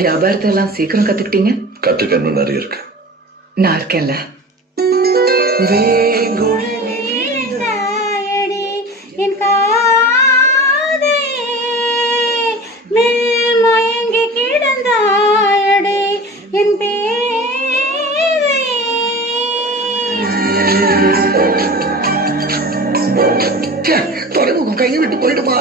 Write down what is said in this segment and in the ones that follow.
வியாபாரத்தை எல்லாம் சீக்கிரம் கத்துக்கிட்டீங்க? கத்துக்க இன்னும் நிறைய இருக்கு. நான் இருக்கேன்ல. துறைமுகம் கையை விட்டு போயிடுமா?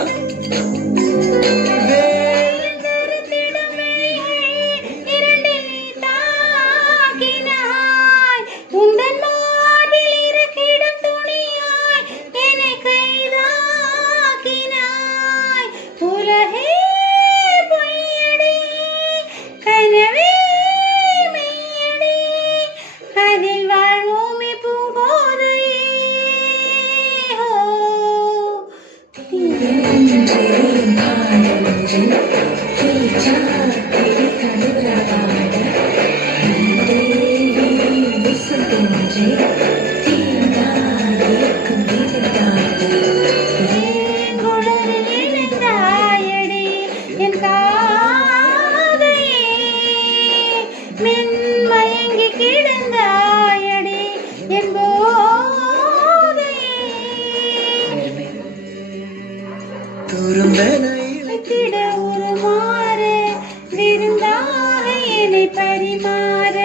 பரிமாற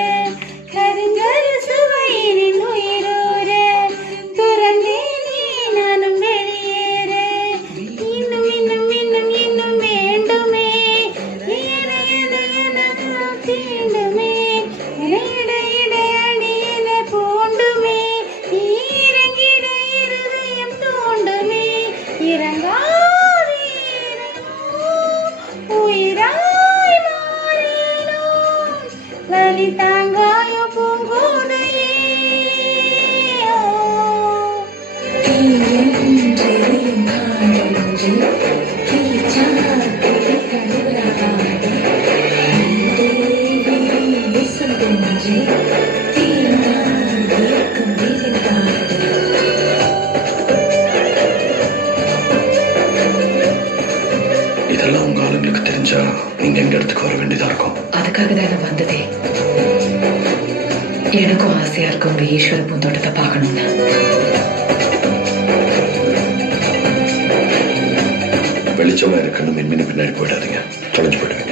கருங்கரு சுவையின் உயிரோர துறந்தே நீ நானும் வெளியேற இன்னும் இன்னும் இன்னும் இன்னும் வேண்டுமே தீண்டுமே இட இட அணியன பூண்டுமே இறங்கிட இருதயம் தோண்டுமே இறங்காதே உயிராய் லலிதாங்காய பூங்கோதையே இதெல்லாம் உங்க ஆளுங்களுக்கு தெரிஞ்சா நீங்க எங்க இடத்துக்கு வர வேண்டியதா இருக்கும். அதுக்காக தான் நான் வந்ததே. எனக்கும் ஆசையா இருக்கு உங்க ஈஸ்வர பூந்தோட்டத்தை பார்க்கணும்னு. வெளிச்சமா இருக்குன்னு மின்மினி பின்னாடி போயிடாதீங்க, தொலைஞ்சு போயிடுங்க.